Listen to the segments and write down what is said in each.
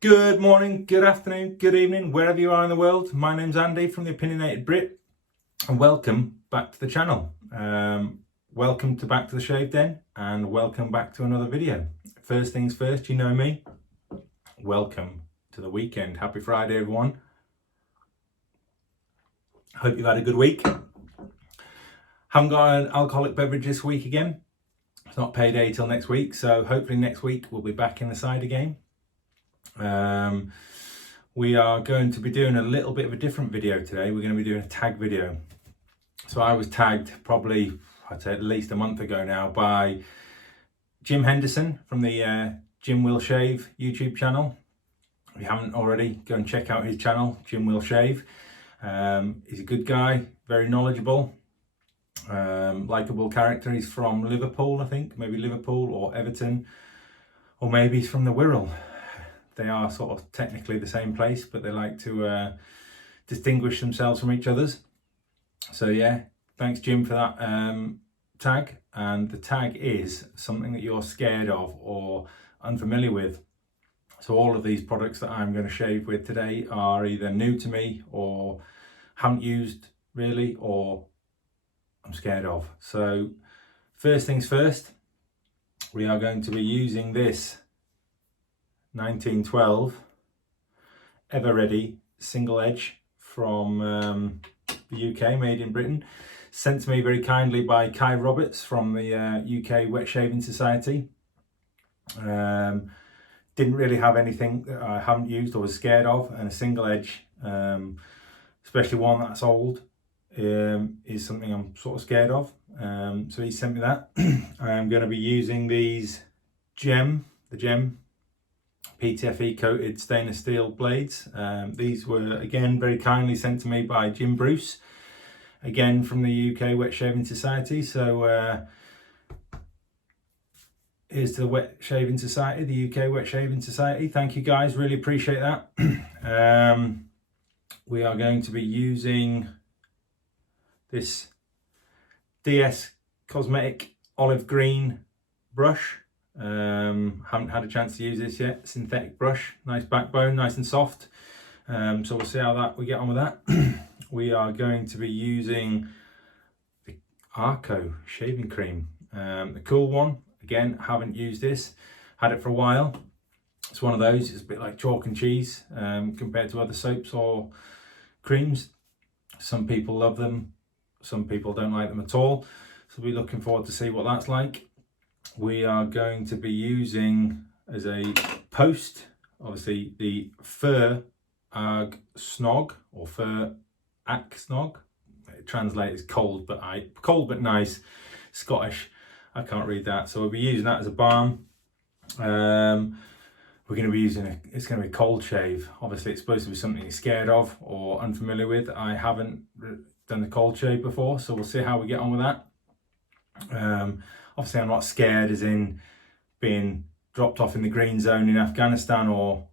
Good morning, good afternoon, good evening, wherever you are in the world. My name's Andy from the Opinionated Brit, and welcome back to the channel. Welcome to Back to the Shave Den, and welcome back to another video. First things first, you know me. Welcome to the weekend. Happy Friday, everyone. Hope you've had a good week. Haven't got an alcoholic beverage this week again. It's not payday till next week, so hopefully next week we'll be back in the cider game. We are going to be doing a little bit of a different video today. We're going to be doing a tag video. So I was tagged probably, I'd say at least a month ago now, by Jim Henderson from the Jim Will Shave YouTube channel. If you haven't already, go and check out his channel, Jim Will Shave. He's a good guy, very knowledgeable, likable character. He's from Liverpool, I think, maybe Liverpool or Everton, or maybe he's from the Wirral. They are sort of technically the same place, but they like to distinguish themselves from each other's. So yeah, thanks Jim for that tag. And the tag is something that you're scared of or unfamiliar with. So all of these products that I'm going to shave with today are either new to me or haven't used really, or I'm scared of. So first things first, we are going to be using this 1912 Ever Ready single edge from the UK, made in Britain, sent to me very kindly by Kai Roberts from the UK Wet Shaving Society. Didn't really have anything that I haven't used or was scared of, and a single edge, especially one that's old, is something I'm sort of scared of. So he sent me that. I'm going to be using these the Gem PTFE coated stainless steel blades. These were again very kindly sent to me by Jim Bruce, again from the UK Wet Shaving Society. So here's to the Wet Shaving Society, the UK Wet Shaving Society. Thank you guys, really appreciate that. We are going to be using this DS Cosmetic olive green brush. Haven't had a chance to use this yet. Synthetic brush, nice backbone, nice and soft. So we'll see how we get on with that. We are going to be using the Arko shaving cream, the cool one. Again, haven't used this, had it for a while. It's one of those, it's a bit like chalk and cheese compared to other soaps or creams. Some people love them, some people don't like them at all. So we'll be looking forward to see what that's like. We are going to be using as a post, obviously, the Fuar Snog, or Fuar Snog. It translates cold but nice, Scottish. I can't read that, so we'll be using that as a balm. We're going to be using it's going to be a cold shave. Obviously, it's supposed to be something you're scared of or unfamiliar with. I haven't done the cold shave before, so we'll see how we get on with that. Obviously, I'm not scared as in being dropped off in the green zone in Afghanistan or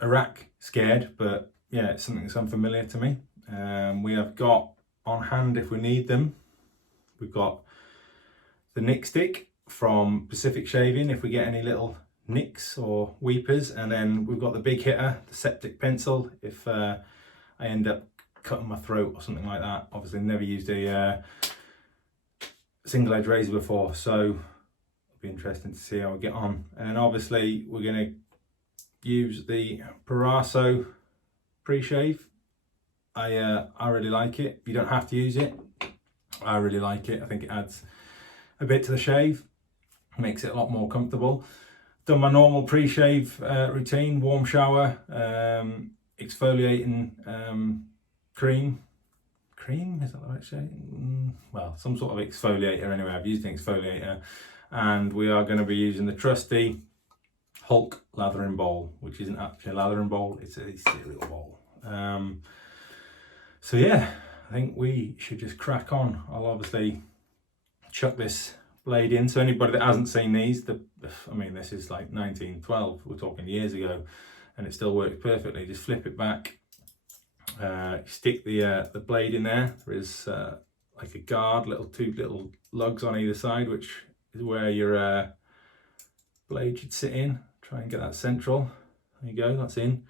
Iraq scared, but yeah, it's something that's unfamiliar to me. We have got on hand, if we need them, we've got the nick stick from Pacific Shaving if we get any little nicks or weepers, and then we've got the big hitter, the septic pencil, if I end up cutting my throat or something like that. Obviously never used a single edge razor before, so it'll be interesting to see how we get on. And obviously we're going to use the Proraso pre-shave. I really like it. You don't have to use it. I really like it. I think it adds a bit to the shave, makes it a lot more comfortable. Done my normal pre-shave routine, warm shower, exfoliating cream, is that the right shade? Well, some sort of exfoliator anyway. I've used an exfoliator, and we are going to be using the trusty Hulk lathering bowl, which isn't actually a lathering bowl, it's a cereal bowl. So yeah, I think we should just crack on. I'll obviously chuck this blade in, so anybody that hasn't seen these, I mean, this is like 1912, we're talking years ago, and it still works perfectly. Just flip it back. Stick the blade in there. There is like a guard, two little lugs on either side, which is where your blade should sit in. Try and get that central. There you go, that's in.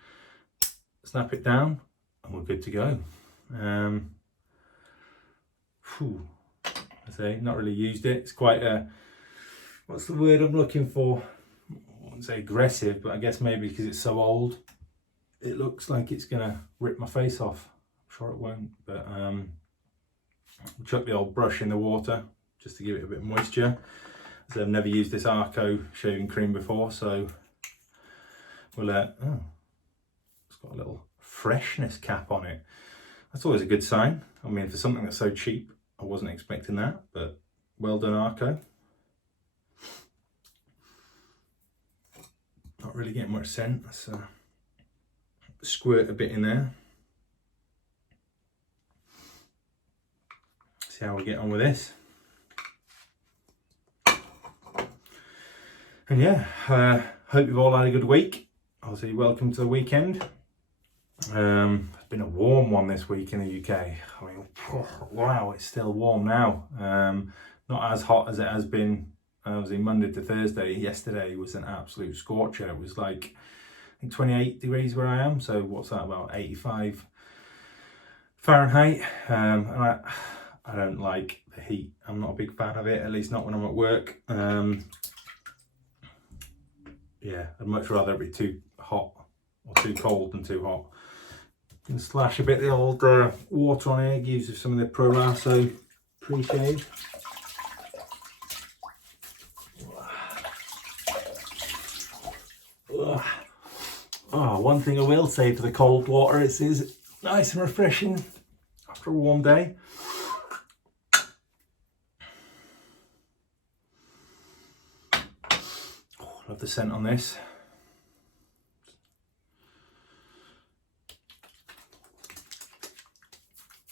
Snap it down and we're good to go. I say, not really used it. It's quite a, what's the word I'm looking for? I wouldn't say aggressive, but I guess maybe because it's so old, it looks like it's gonna rip my face off. I'm sure it won't, but chuck the old brush in the water just to give it a bit of moisture. So I've never used this Arko shaving cream before, so we'll oh, it's got a little freshness cap on it. That's always a good sign. I mean, for something that's so cheap, I wasn't expecting that, but well done, Arko. Not really getting much scent. Let's squirt a bit in there. See how we get on with this. And yeah, hope you've all had a good week. Obviously, welcome to the weekend. It's been a warm one this week in the UK. I mean, wow, it's still warm now. Not as hot as it has been, obviously, Monday to Thursday. Yesterday was an absolute scorcher. It was like, I think 28 degrees where I am. So what's that, about 85 Fahrenheit? And I don't like the heat. I'm not a big fan of it, at least not when I'm at work. Yeah, I'd much rather it be too hot or too cold than too hot. You can slash a bit of the old water on here, gives you some of the Proraso pre-shave. Oh, one thing I will say for the cold water is nice and refreshing after a warm day. Love the scent on this.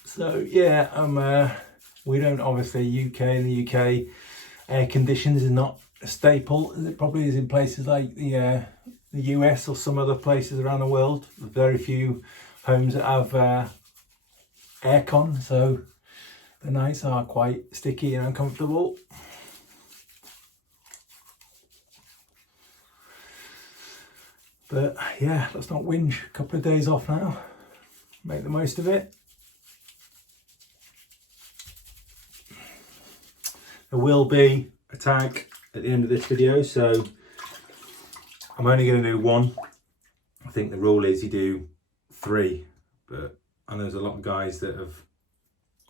So yeah, we don't, obviously, in the UK, air conditions is not a staple as it probably is in places like the US or some other places around the world. Very few homes that have aircon, so the nights are quite sticky and uncomfortable. But yeah, let's not whinge. A couple of days off now. Make the most of it. There will be a tag at the end of this video, so I'm only going to do one. I think the rule is you do 3, but I know there's a lot of guys that have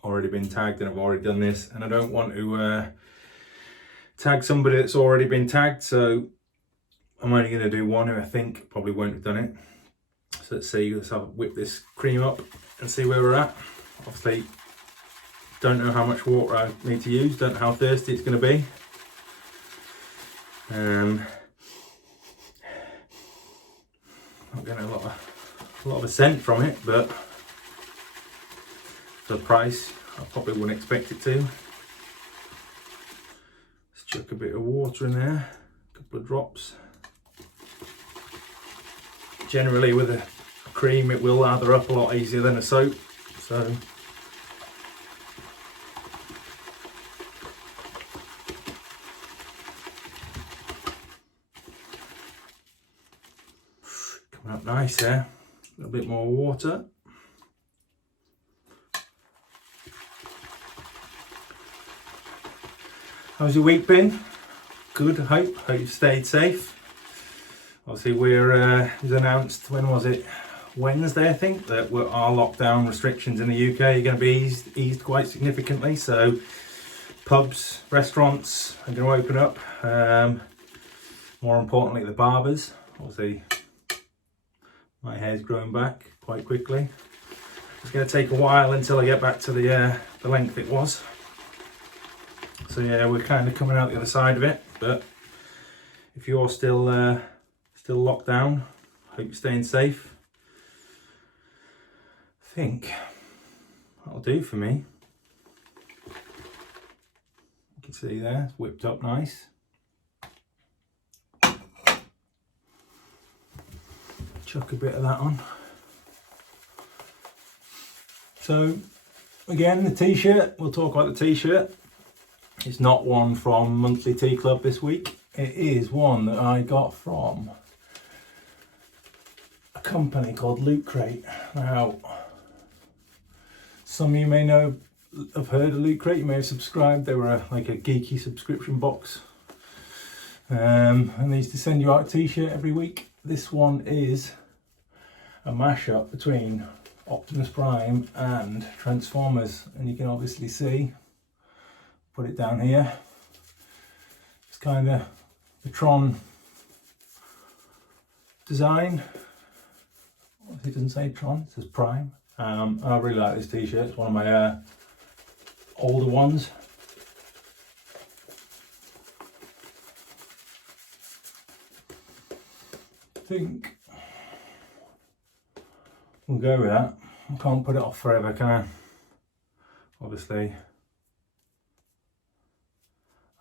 already been tagged and have already done this, and I don't want to tag somebody that's already been tagged, so I'm only going to do one who I think probably won't have done it. So let's see, let's whip this cream up and see where we're at. Obviously, don't know how much water I need to use, don't know how thirsty it's going to be. Not getting a lot of a scent from it, but for the price, I probably wouldn't expect it to. Let's chuck a bit of water in there, a couple of drops. Generally with a cream it will lather up a lot easier than a soap, so coming up nice there. A little bit more water. How's your week been? Good, I hope you've stayed safe. Obviously, it was announced, when was it? Wednesday, I think, that our lockdown restrictions in the UK are going to be eased quite significantly. So pubs, restaurants are going to open up. More importantly, the barbers. Obviously, my hair's growing back quite quickly. It's going to take a while until I get back to the length it was. So yeah, we're kind of coming out the other side of it. But if you're still locked down, hope you're staying safe. I think that'll do for me. You can see there, it's whipped up nice. Chuck a bit of that on. So again, the t-shirt, we'll talk about the t-shirt. It's not one from Monthly Tea Club this week. It is one that I got from company called Loot Crate. Now, some of you may know, have heard of Loot Crate, you may have subscribed. They were like a geeky subscription box. And they used to send you out a t-shirt every week. This one is a mashup between Optimus Prime and Transformers, and you can obviously see, put it down here, it's kind of the Tron design. It doesn't say Tron, it says Prime. I really like this t-shirt. It's one of my older ones. I think we'll go with that. I can't put it off forever, can I? Obviously,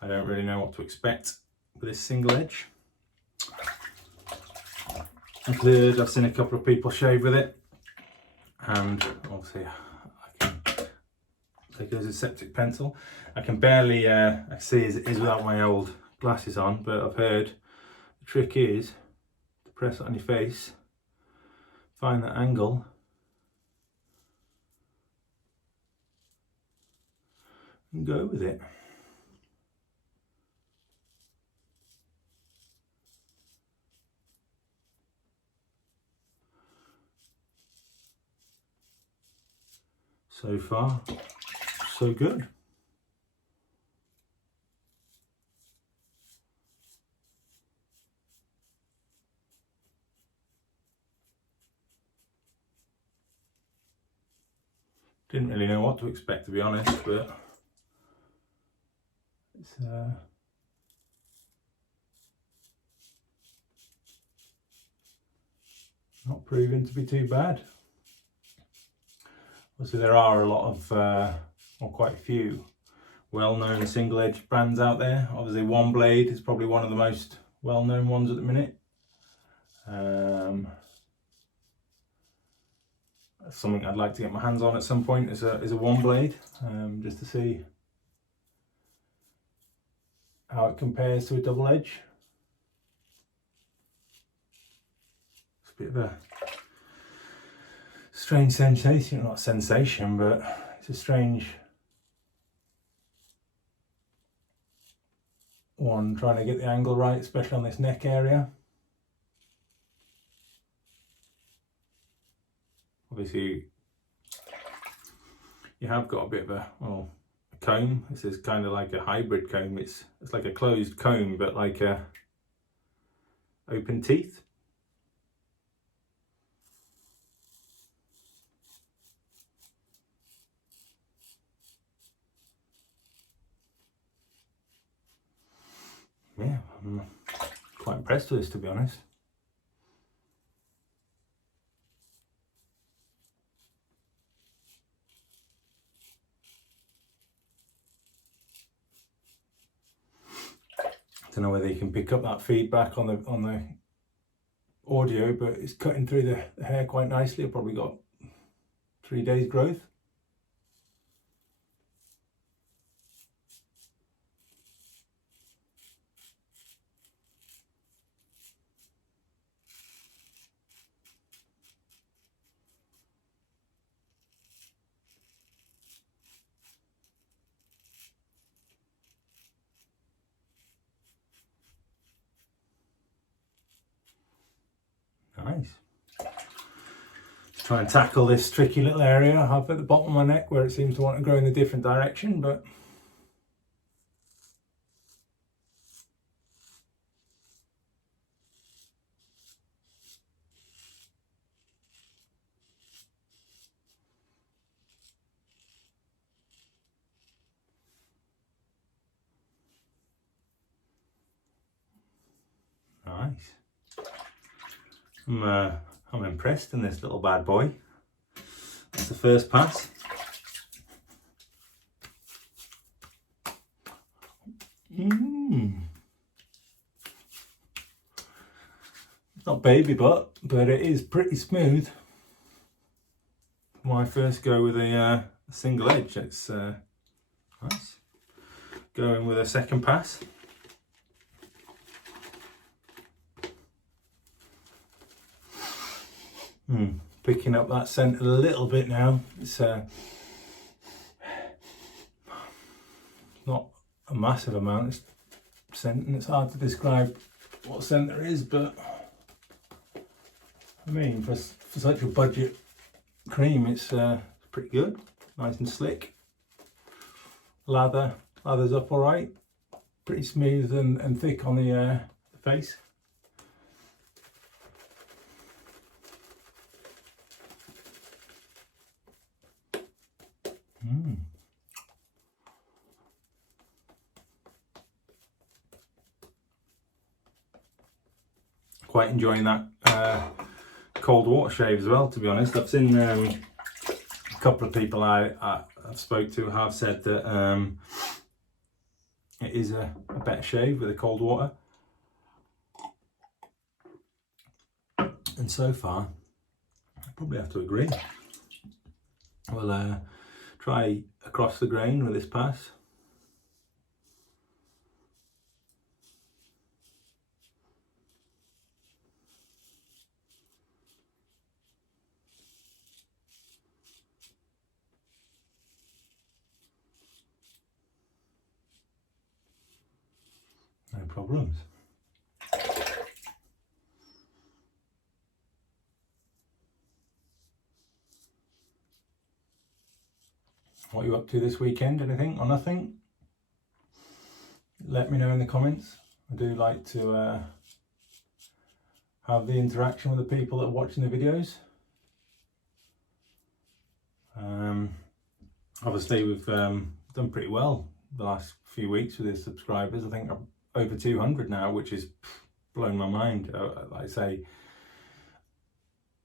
I don't really know what to expect with this single edge. I've seen a couple of people shave with it, and obviously I can take it as a septic pencil. I can barely see as it is without my old glasses on, but I've heard the trick is to press it on your face, find that angle, and go with it. So far, so good. Didn't really know what to expect, to be honest, but it's not proving to be too bad. Obviously there are a lot of, or quite a few, well-known single-edge brands out there. Obviously One Blade is probably one of the most well-known ones at the minute. Something I'd like to get my hands on at some point is a One Blade, just to see how it compares to a double edge. It's a bit of a strange sensation, not sensation, but it's a strange one, trying to get the angle right, especially on this neck area. Obviously you have got a bit of a comb. This is kind of like a hybrid comb. It's like a closed comb, but like a open teeth. Yeah, I'm quite impressed with this, to be honest. I don't know whether you can pick up that feedback on the audio, but it's cutting through the hair quite nicely. I've probably got 3 days growth. Nice. Let's try and tackle this tricky little area I have at the bottom of my neck where it seems to want to grow in a different direction, but nice. I'm impressed in this little bad boy. That's the first pass. It's not baby butt, but it is pretty smooth. When I first go with a single edge, it's nice. Going with a second pass. Picking up that scent a little bit now. It's not a massive amount of scent, and it's hard to describe what scent there is, but I mean, for such a budget cream, it's pretty good. Nice and slick. Lather's up all right. Pretty smooth and thick on the face. Quite enjoying that cold water shave as well, to be honest. I've seen a couple of people I've spoke to have said that it is a better shave with the cold water. And so far, I probably have to agree. We'll try across the grain with this pass. No problems. What are you up to this weekend? Anything or nothing? Let me know in the comments. I do like to have the interaction with the people that are watching the videos. Obviously we've done pretty well the last few weeks with the subscribers. I think I'm over 200 now, which is blown my mind. Like I say,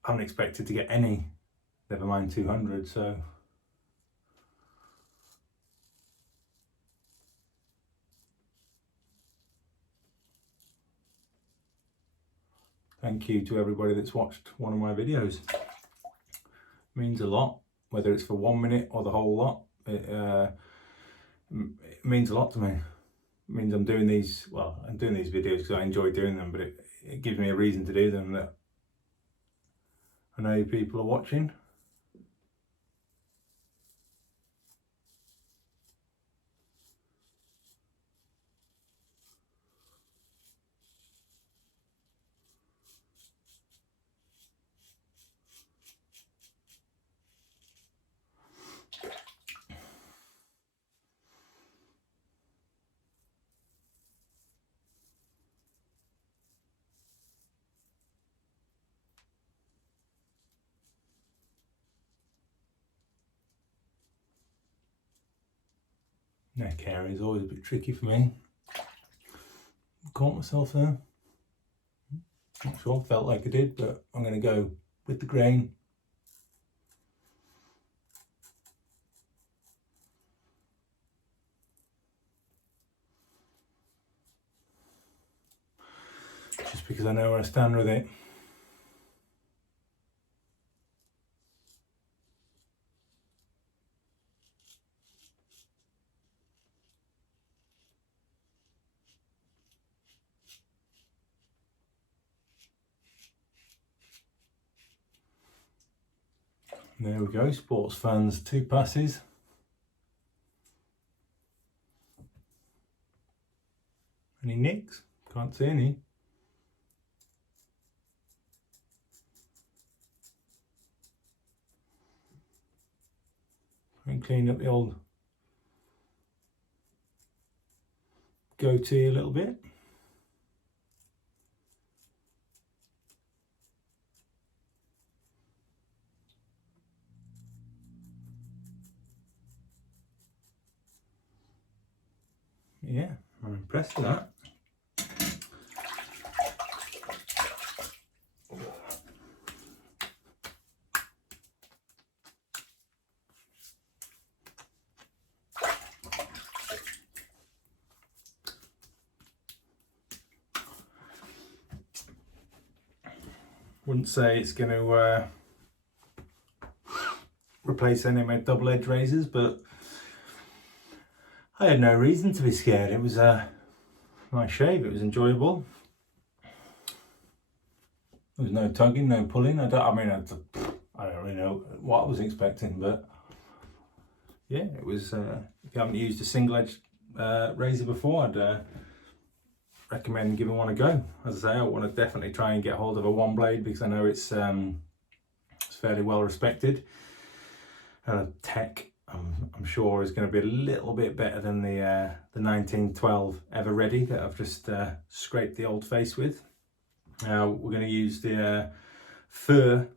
I haven't expected to get any, never mind 200, so thank you to everybody that's watched one of my videos. It means a lot, whether it's for 1 minute or the whole lot. It means a lot to me. It means I'm doing these, well, I'm doing these videos because I enjoy doing them, but it gives me a reason to do them, that I know people are watching. Neck hair is always a bit tricky for me. Caught myself there. Not sure, felt like I did, but I'm going to go with the grain. Just because I know where I stand with it. There we go, sports fans, 2 passes. Any nicks? Can't see any. And clean up the old goatee a little bit. Yeah, I'm impressed with that. Wouldn't say it's going to replace any of my double edge razors, but I had no reason to be scared. It was a nice shave, it was enjoyable. There was no tugging, no pulling. I don't really know what I was expecting, but yeah, it was. If you haven't used a single edge razor before, I'd recommend giving one a go. As I say, I want to definitely try and get hold of a one blade because I know it's fairly well respected. And the tech, I'm sure, is going to be a little bit better than the 1912 Ever Ready that I've just scraped the old face with. We're going to use the Fuar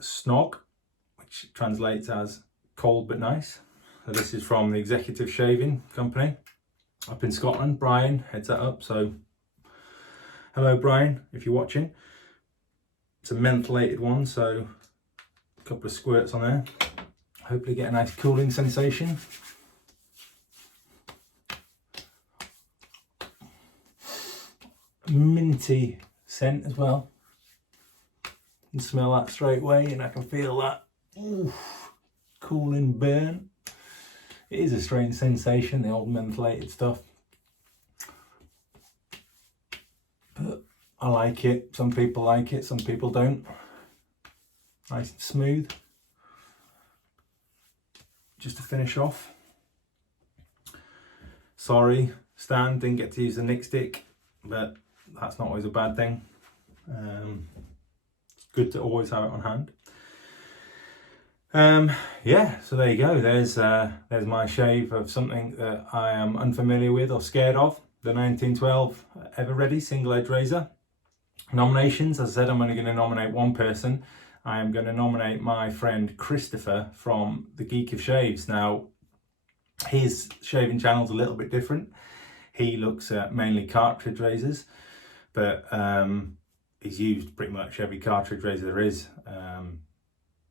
Snog, which translates as cold but nice. So this is from the Executive Shaving Company up in Scotland. Brian heads that up, so hello Brian if you're watching. It's a mentholated one, so a couple of squirts on there. Hopefully get a nice cooling sensation. Minty scent as well. You can smell that straight away, and I can feel that cooling burn. It is a strange sensation, the old mentholated stuff, but I like it. Some people like it, some people don't. Nice and smooth. Just to finish off, sorry Stan, didn't get to use the nick stick, but that's not always a bad thing. It's good to always have it on hand. Yeah, so there you go. There's my shave of something that I am unfamiliar with or scared of, the 1912 Ever Ready single edge razor. Nominations, as I said, I'm only going to nominate one person. I am going to nominate my friend Christopher from the Geek of Shaves. Now, his shaving channel's a little bit different. He looks at mainly cartridge razors, but he's used pretty much every cartridge razor there is.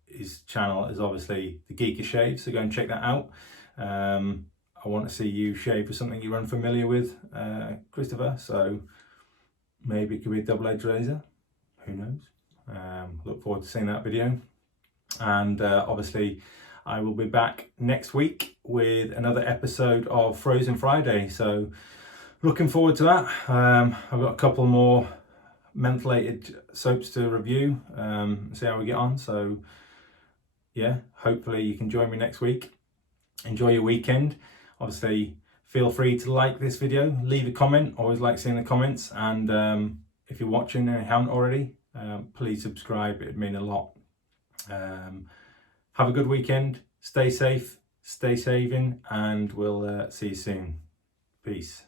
His channel is obviously the Geek of Shaves, so go and check that out. I want to see you shave with something you're unfamiliar with, Christopher, so maybe it could be a double-edged razor, who knows. Look forward to seeing that video, and obviously I will be back next week with another episode of Frozen Friday, so looking forward to that. I've got a couple more mentholated soaps to review, see how we get on. So yeah, hopefully you can join me next week. Enjoy your weekend. Obviously feel free to like this video, leave a comment, always like seeing the comments, and if you're watching and you haven't already, please subscribe, it'd mean a lot. Have a good weekend, stay safe, stay saving, and we'll see you soon. Peace.